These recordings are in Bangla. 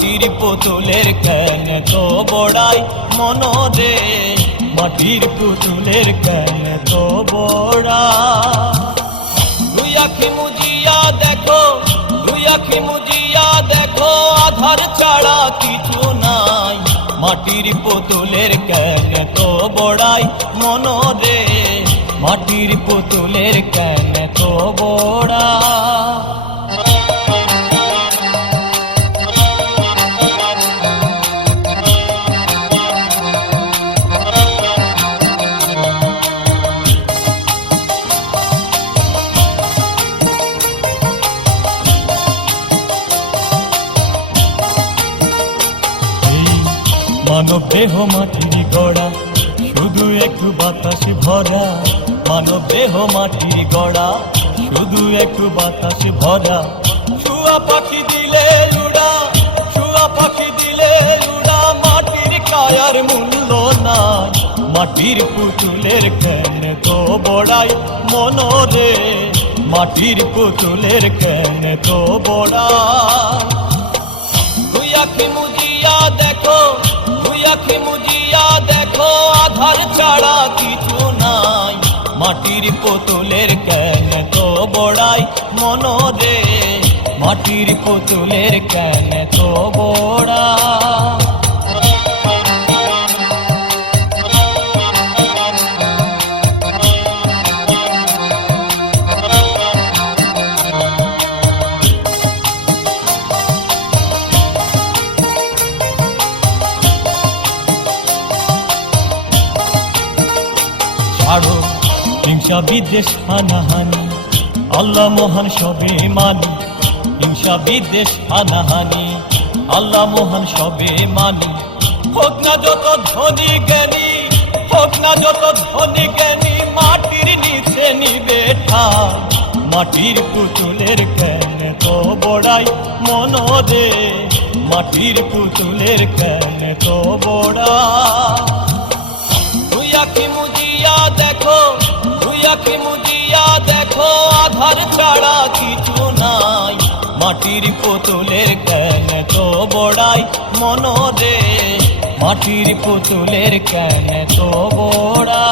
মাটির পুতুলের কেন তো বড়াই মনরে, মাটির পুতুলের কেন তো বড়া। দুই আখি মুজিয়া দেখো, দুই আখি মুজিয়া দেখো, আধার ছাড়া কিছু নাই। মাটির পুতুলের কেন তো বড়াই মনরে, মাটির পুতুলের কেন তো বড়া। মানব দেহ মাটির গড়া, শুধু একটু বাতাস ভরা। মানব দেহ মাটির গড়া, শুধু একটু বাতাস ভরা। শুয়া পাখি দিলে উড়া, শুয়া পাখি দিলে উড়া, মাটির কায়ার মূল্য নাই। মাটির পুতুলের কেন তো বড়াই মনরে, মাটির পুতুলের কেন তো বড়াই। দুই আখি মুজিয়া দেখো, দুই আখি মুজিয়া দেখো, আধার ছাড়া কিছু নাই। মাটির পুতুলের কেন তো বড়াই মনরে, মাটির পুতুলের কেন তো বড়া। ছাড়ো হিংসা বিদ্বেষ হানাহানি, আল্লাহ মহান সবে মানি। হিংসা বিদ্বেষ হানাহানি, আল্লাহ মহান সবে মানি। হোক না যত ধনী জ্ঞানী, হোক না যত ধনী জ্ঞানী, মাটির নিচে নিবে ঠাই। মাটির পুতুলের কেন তো বড়াই মনরে, মাটির পুতুলের কেন তো বড়া। দুই আখি মুজিয়া দেখো, দুই আখি মুজিয়া দেখো, আধার ছাড়া কিছু নাই। মাটির পুতুলের কেন তো বড়াই মনরে, মাটির পুতুলের কেন তো বড়া।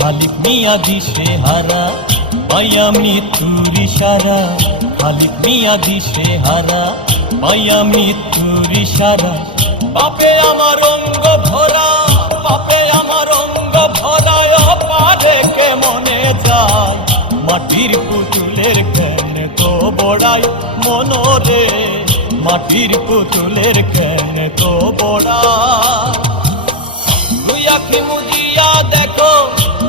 খালিক মিয়া দিশে হারা, পাইয়া মৃত্যুর ইশারা। খালিক মিয়া দিশে হারা, পাইয়া মৃত্যুর ইশারা। পাপে আমার অঙ্গ ভরা, পাপে আমার অঙ্গ ভরা, পারে কে মনে যায়। মাটির পুতুলের কেন তো বড়াই মনরে, মাটির পুতুলের কেন তো বড়া। দুই আখি মুজিয়া দেখো,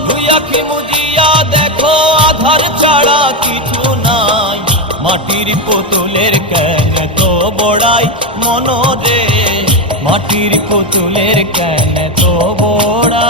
দুই আখি মুজিয়া দেখো, আধার ছাড়া কিছু নাই। মাটির পুতুলের কেন তো বড়াই মনরে, মাটির পুতুলের কেন তো বড়া।